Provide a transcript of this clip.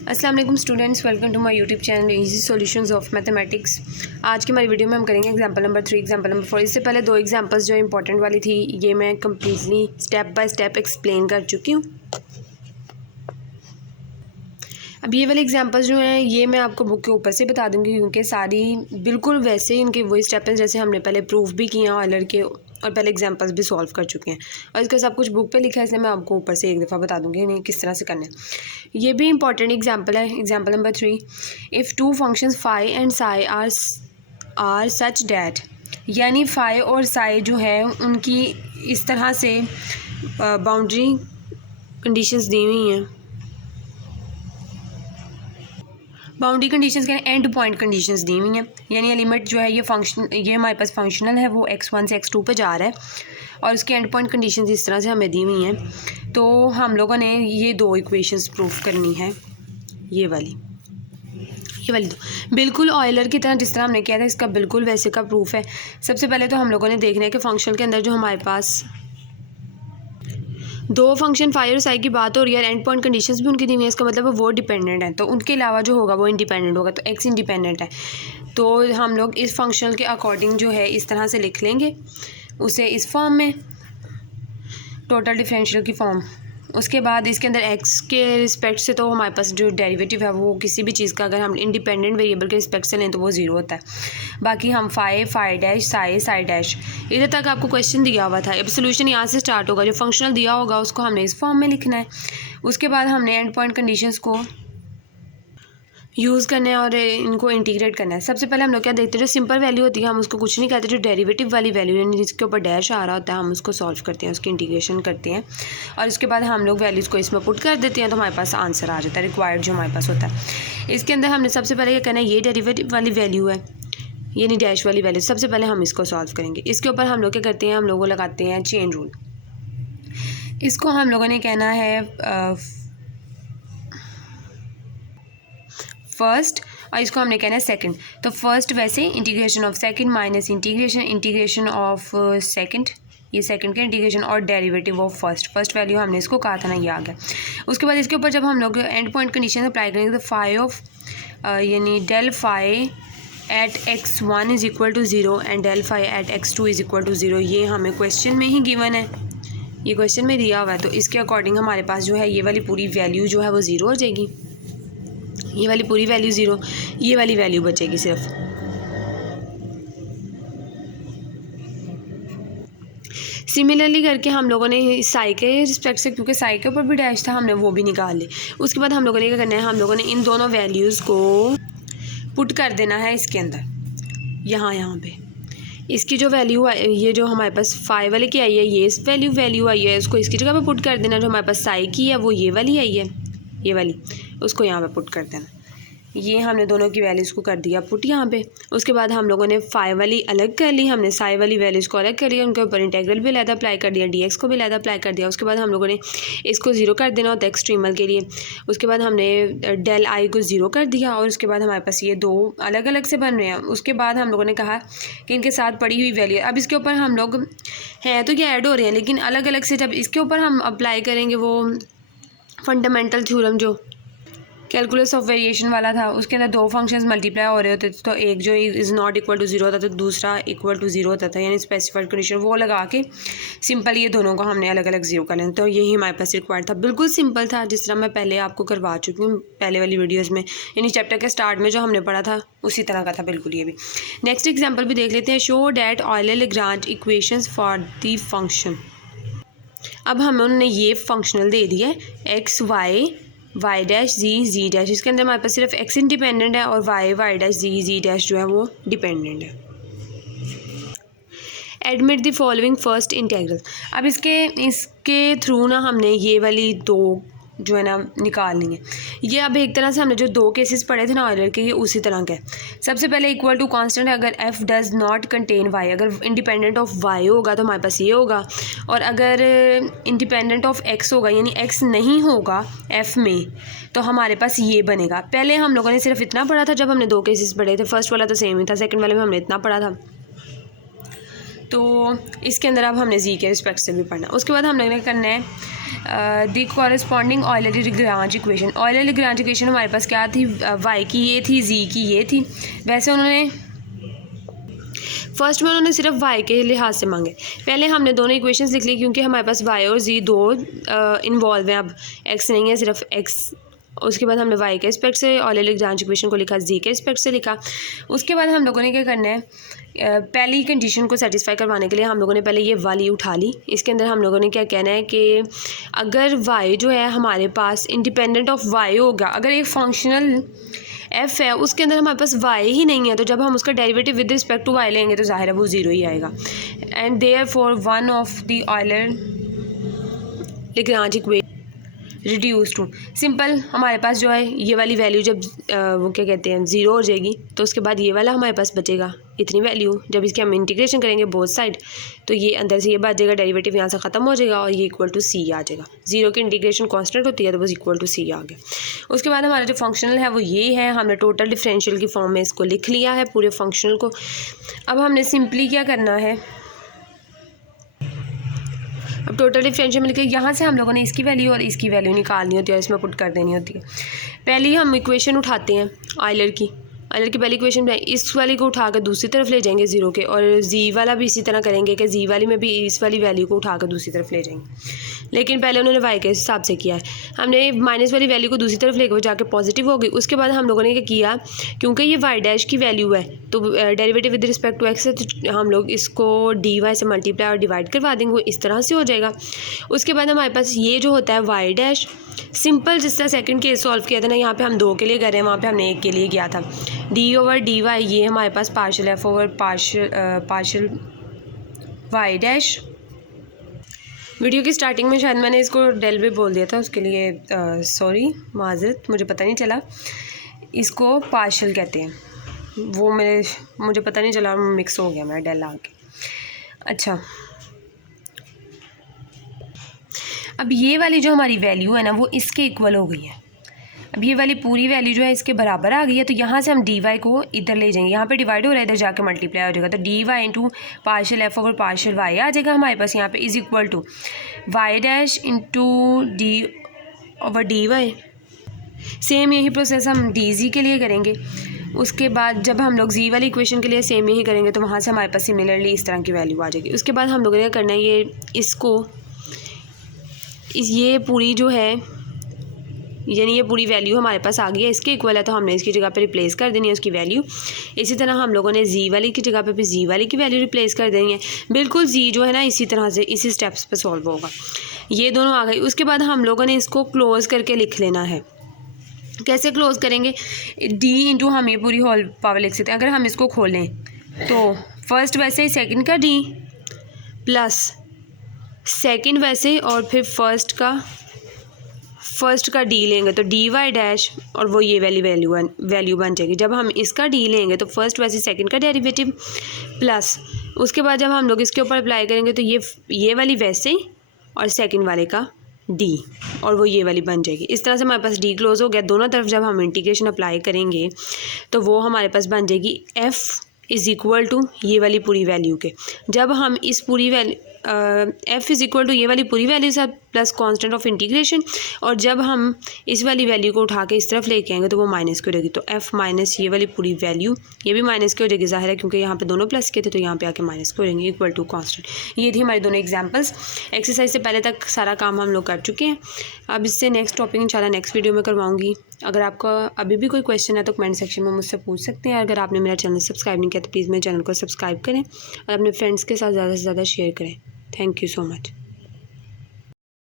अस्सलाम वालेकुम students, welcome to my YouTube channel easy solutions of mathematics. आज की हमारी वीडियो में हम करेंगे एग्जांपल नंबर 3, एग्जांपल नंबर 4। इससे पहले दो एग्जांपल्स जो इंपॉर्टेंट वाली थी ये मैं completely step by step explain कर चुकी हूँ। अब ये वाले एग्जांपल्स जो हैं ये मैं आपको बुक के ऊपर से बता दूंगी, क्योंकि सारी बिल्कुल वैसे ही इनके वही स्टेप हैं जैसे हमने पहले प्रूफ भी किए हैं ऑयलर के, और पहले एग्जांपल्स भी सॉल्व कर चुके हैं, और इसका सब कुछ बुक पे लिखा है, इसलिए मैं आपको ऊपर से एक दफ़ा बता दूंगी नहीं किस तरह से करना है। ये भी इंपॉर्टेंट एग्जांपल है। Example number 3, if two functions phi and psi are such that, यानी फ़ाई और साई जो है उनकी इस तरह से बाउंड्री कंडीशंस दी हुई हैं। बाउंड्री कंडीशंस के एंड पॉइंट कंडीशंस दी हुई हैं, यानी लिमिट जो है ये हमारे पास फंक्शनल है, वो x1 से x2 पे जा रहा है, और उसके एंड पॉइंट कंडीशंस इस तरह से हमें दी हुई हैं। तो हम लोगों ने ये दो इक्वेशंस प्रूफ करनी है, ये वाली दो, बिल्कुल ऑयलर की तरह जिस तरह हमने किया था इसका बिल्कुल वैसे का प्रूफ है। सबसे पहले तो हम लोगों ने देखना है कि फंक्शन के अंदर जो हमारे पास दो फंक्शन फाई और साई की बात हो रही है, एंड पॉइंट कंडीशंस भी उनकी दी हुई है, इसका मतलब वो डिपेंडेंट है, तो उनके अलावा जो होगा वो इंडिपेंडेंट होगा, तो एक्स इंडिपेंडेंट है। तो हम लोग इस फंक्शन के अकॉर्डिंग जो है इस तरह से लिख लेंगे उसे इस फॉर्म में, टोटल डिफरेंशियल की फॉर्म। उसके बाद इसके अंदर एक्स के रिस्पेक्ट से तो हमारे पास जो डेरिवेटिव है वो किसी भी चीज़ का अगर हम इंडिपेंडेंट वेरिएबल के रिस्पेक्ट से लें तो वो ज़ीरो होता है। बाकी हम फाई डैश साई डैश, इधर तक आपको क्वेश्चन दिया हुआ था। अब सोल्यूशन यहाँ से स्टार्ट होगा, जो फंक्शनल दिया होगा उसको हमने इस फॉर्म में लिखना है। उसके बाद हमने एंड पॉइंट कंडीशंस को यूज़ करना है और इनको इंटीग्रेट करना है। सबसे पहले हम लोग क्या देखते हैं, जो सिंपल वैल्यू होती है हम उसको कुछ नहीं कहते, जो डेरिवेटिव वाली वैल्यू यानी जिसके ऊपर डैश आ रहा होता है हम उसको सॉल्व करते हैं, उसकी इंटीग्रेशन करते हैं, और उसके बाद हम लोग वैल्यूज़ को इसमें पुट कर देते हैं, तो हमारे पास आंसर आ जाता है रिक्वायर्ड जो हमारे पास होता है। इसके अंदर हमने सबसे पहले क्या करना है, ये डेरिवेटिव वाली वैल्यू है यानी डैश वाली वैल्यू, सबसे पहले हम इसको सॉल्व करेंगे। इसके ऊपर हम लोग क्या करते हैं, हम लोग लगाते हैं चेन रूल। इसको हम लोगों ने कहना है फर्स्ट, और इसको हमने कहना है सेकंड। तो फर्स्ट वैसे integration of second minus integration of second, ये सेकंड का इंटीग्रेशन, और डेरिवेटिव ऑफ फर्स्ट वैल्यू हमने इसको कहा था ना, ये आ गया। उसके बाद इसके ऊपर जब हम लोग एंड पॉइंट कंडीशन अप्लाई करेंगे तो फाई ऑफ यानी del phi at x1 is equal to 0 and del phi at x2 is equal to 0, ये हमें क्वेश्चन में ही गिवन है, ये क्वेश्चन में दिया हुआ है। तो इसके अकॉर्डिंग हमारे पास जो है ये वाली पूरी वैल्यू जो है वो ज़ीरो हो जाएगी, ये वाली पूरी वैल्यू ज़ीरो, ये वाली वैल्यू बचेगी सिर्फ। सिमिलरली करके हम लोगों ने साई के रिस्पेक्ट से, क्योंकि साई के ऊपर भी डैश था, हमने वो भी निकाल ली। उसके बाद हम लोगों ने क्या करना है, हम लोगों ने इन दोनों वैल्यूज़ को पुट कर देना है इसके अंदर, यहाँ पे इसकी जो वैल्यू है, ये जो हमारे पास फाई वाले की आई है, ये इस वैल्यू आई है, उसको इसकी जगह पे पुट कर देना। जो हमारे पास साई की है वो ये वाली आई है, ये वाली, उसको यहाँ पे पुट कर देना। ये हमने दोनों की वैल्यूज़ को कर दिया पुट यहाँ पे। उसके बाद हम लोगों ने फाई वाली अलग कर ली, हमने साई वाली वैल्यूज़ को अलग कर लिया, उनके ऊपर इंटीग्रल भी अलग अप्लाई कर दिया, dx को भी अलग अप्लाई कर दिया। उसके बाद हम लोगों ने इसको ज़ीरो कर देना होता है एक्सट्रीमल के लिए। उसके बाद हमने डेल आई को ज़ीरो कर दिया, और उसके बाद हमारे पास ये दो अलग अलग से बन रहे हैं। उसके बाद हम लोगों ने कहा कि इनके साथ पड़ी हुई वैल्यू, अब इसके ऊपर हम लोग हैं तो ये ऐड हो रहे हैं, लेकिन अलग अलग से जब इसके ऊपर हम अप्लाई करेंगे वो फंडामेंटल थ्योरम जो कैलकुलस ऑफ वेरिएशन वाला था, उसके अंदर दो फंक्शंस मल्टीप्लाई हो रहे होते थे, तो एक जो is not equal to zero होता था, तो दूसरा इक्वल टू ज़ीरो होता था, यानी स्पेसिफाइड कंडीशन वो लगा के सिंपल ये दोनों को हमने अलग अलग ज़ीरो कर लेना। तो यही हमारे पास रिक्वायर्ड था, बिल्कुल सिंपल था, जिस तरह मैं पहले आपको करवा चुकी हूँ पहले वाली वीडियोज़ में, यानी चैप्टर के स्टार्ट में जो हमने पढ़ा था उसी तरह का था बिल्कुल ये भी। नेक्स्ट एग्जाम्पल भी देख लेते हैं, show that Euler-Lagrange equations for the function. अब हमें उन्होंने ये फंक्शनल दे दिया है एक्स वाई डैश जी डैश, इसके अंदर हमारे पास सिर्फ एक्स इंडिपेंडेंट है और वाई डैश जी डैश जो है वो डिपेंडेंट है। Admit the following first integral. अब इसके थ्रू ना हमने ये वाली दो जो है ना निकालनी है। ये अब एक तरह से हमने जो दो केसेस पढ़े थे ना ऑयलर के, ये उसी तरह का है। सबसे पहले इक्वल टू कांस्टेंट है, अगर f does not contain y, अगर इंडिपेंडेंट ऑफ y होगा तो हमारे पास ये होगा, और अगर इंडिपेंडेंट ऑफ x होगा यानी x नहीं होगा f में, तो हमारे पास ये बनेगा। पहले हम लोगों ने सिर्फ इतना पढ़ा था जब हमने दो केसेस पढ़े थे, फर्स्ट वाला तो सेम ही था, सेकेंड वाले में हमने इतना पढ़ा था, तो इसके अंदर अब हमने जी के रिस्पेक्ट से भी पढ़ना। उसके बाद हमने करना है the corresponding Euler Lagrange equation. Euler Lagrange equation हमारे पास क्या थी, वाई की ये थी, जी की ये थी। वैसे उन्होंने फर्स्ट में उन्होंने सिर्फ वाई के लिहाज से मांगे। पहले हमने दोनों इक्वेशंस लिख ली क्योंकि हमारे पास वाई और जी दो इन्वॉल्व हैं, अब एक्स नहीं है, सिर्फ एक्स। उसके बाद हमने वाई के एस्पेक्ट से ऑयलर लैग्रांज इक्वेशन को लिखा, जी के एस्पेक्ट से लिखा। उसके बाद हम लोगों ने क्या करना है, पहली कंडीशन को सेटिस्फाई करवाने के लिए हम लोगों ने पहले ये वाली उठा ली। इसके अंदर हम लोगों ने क्या कहना है कि अगर वाई जो है हमारे पास इंडिपेंडेंट ऑफ वाई होगा, अगर एक फंक्शनल एफ है उसके अंदर हमारे पास वाई ही नहीं है, तो जब हम उसका derivative with respect to Y लेंगे तो जाहिर है वो ज़ीरो ही आएगा। And therefore one of the Euler Lagrange equation reduce to simple. हमारे पास जो है ये वाली वैल्यू जब वो क्या कहते हैं ज़ीरो हो जाएगी, तो उसके बाद ये वाला हमारे पास बचेगा इतनी वैल्यू। जब इसकी हम इंटीग्रेशन करेंगे बोथ साइड, तो ये अंदर से ये बच जाएगा, डेरिवेटिव यहाँ से ख़त्म हो जाएगा और ये इक्वल टू सी आ जाएगा। ज़ीरो की इंटीग्रेशन कांस्टेंट होती है तो बस इक्वल टू सी आ गया। उसके बाद हमारा जो फंक्शनल है वो ये है, हमने टोटल डिफरेंशियल की फॉर्म में इसको लिख लिया है पूरे फंक्शनल को। अब हमने सिंपली क्या करना है, अब टोटल डिफरेंशियल में लिखे, यहाँ से हम लोगों ने इसकी वैल्यू और इसकी वैल्यू निकालनी होती है और इसमें पुट कर देनी होती है। पहली हम इक्वेशन उठाते हैं ऑयलर की पहली इक्वेशन में इस वाली को उठाकर दूसरी तरफ ले जाएंगे ज़ीरो के, और जी वाला भी इसी तरह करेंगे कि जी वाली में भी इस वाली वैल्यू को उठाकर दूसरी तरफ ले जाएंगे। लेकिन पहले उन्होंने वाई के हिसाब से किया है, हमने माइनस वाली वैल्यू को दूसरी तरफ लेकर जाके पॉजिटिव हो गई। उसके बाद हम लोगों ने क्या किया, क्योंकि ये वाई डैश की वैल्यू है तो derivative with respect to X है, तो हम लोग इसको डी वाई से मल्टीप्लाई और डिवाइड करवा देंगे, वो इस तरह से हो जाएगा। उसके बाद हमारे पास ये जो होता है वाई डैश, सिंपल जिस तरह सेकंड केस सॉल्व किया था ना, यहाँ पे हम दो के लिए कर रहे हैं, वहाँ पे हमने एक के लिए किया था। डी ओवर डी वाई, ये हमारे पास partial F over partial Y dash. Video की स्टार्टिंग में शायद मैंने इसको डेल भी बोल दिया था, उसके लिए सॉरी, माजरत, मुझे पता नहीं चला। इसको पार्शियल कहते हैं, वो मुझे पता नहीं चला, मिक्स हो गया मेरा डेल आके। अच्छा, अब ये वाली जो हमारी वैल्यू है ना वो इसके इक्वल हो गई है। अब ये वाली पूरी वैल्यू जो है इसके बराबर आ गई है, तो यहाँ से हम डी वाई को इधर ले जाएंगे, यहाँ पे डिवाइड हो रहा है, इधर जाके मल्टीप्लाई हो जाएगा, तो D Y into partial F over partial Y आ जाएगा हमारे पास यहाँ पे, is equal to Y dash into D over D Y. Same यही प्रोसेस हम डी जी के लिए करेंगे। उसके बाद जब हम लोग जी वाली इक्वेशन के लिए सेम यही करेंगे तो वहाँ से हमारे पास सिमिलरली इस तरह की वैल्यू आ जाएगी। उसके बाद हम लोगों ने करना है, ये इसको ये पूरी जो है यानी ये पूरी वैल्यू हमारे पास आ गई है, इसके इक्वल है, तो हमने इसकी जगह पे रिप्लेस कर देनी है उसकी वैल्यू। इसी तरह हम लोगों ने जी वाली की जगह पे भी जी वाली की वैल्यू रिप्लेस कर देनी है। बिल्कुल जी जो है ना इसी तरह से इसी स्टेप्स पे सॉल्व होगा। ये दोनों आ गई। उसके बाद हम लोगों ने इसको क्लोज़ करके लिख लेना है। कैसे क्लोज़ करेंगे, डी इंटू हम ये पूरी होल पावर लिख सकते हैं। अगर हम इसको खोलें तो फर्स्ट वैसे ही सेकेंड का डी प्लस सेकेंड वैसे और फिर फर्स्ट का डी लेंगे तो डी वाई डैश और वो ये वैल्यू बन जाएगी। जब हम इसका डी लेंगे तो फर्स्ट वैसे सेकंड का डेरिवेटिव प्लस उसके बाद जब हम लोग इसके ऊपर अप्लाई करेंगे तो ये वाली वैसे और सेकंड वाले का डी और वो ये वाली बन जाएगी। इस तरह से हमारे पास डी क्लोज हो गया। दोनों तरफ जब हम इंटीग्रेशन अप्लाई करेंगे तो वो हमारे पास बन जाएगी एफ़ इज़ इक्वल टू ये वाली पूरी वैल्यू के। जब हम इस पूरी value F is equal to ये वाली पूरी वैल्यू साथ प्लस कांस्टेंट ऑफ इंटीग्रेशन, और जब हम इस वाली वैल्यू को उठा के इस तरफ लेके आएंगे तो वो माइनस की हो जाएगी। तो एफ़ माइनस ये वाली पूरी वैल्यू ये भी माइनस की हो जाएगी, ज़ाहिर है क्योंकि यहाँ पे दोनों प्लस के थे तो यहाँ पे आके माइनस के हो जाएंगे इक्वल टू कांस्टेंट। ये थी हमारी दोनों एग्जाम्पल्स। एक्सरसाइज से पहले तक सारा काम हम लोग कर चुके हैं। अब इससे नेक्स्ट टॉपिक इंशाल्लाह नेक्स्ट वीडियो में करवाऊँगी। अगर आपका अभी भी कोई क्वेश्चन है तो कमेंट सेक्शन में मुझसे पूछ सकते हैं। अगर आपने मेरा चैनल सब्सक्राइब नहीं किया तो प्लीज़ मेरे चैनल को सब्सक्राइब करें और अपने फ्रेंड्स के साथ ज़्यादा से ज़्यादा शेयर करें। Thank you so much.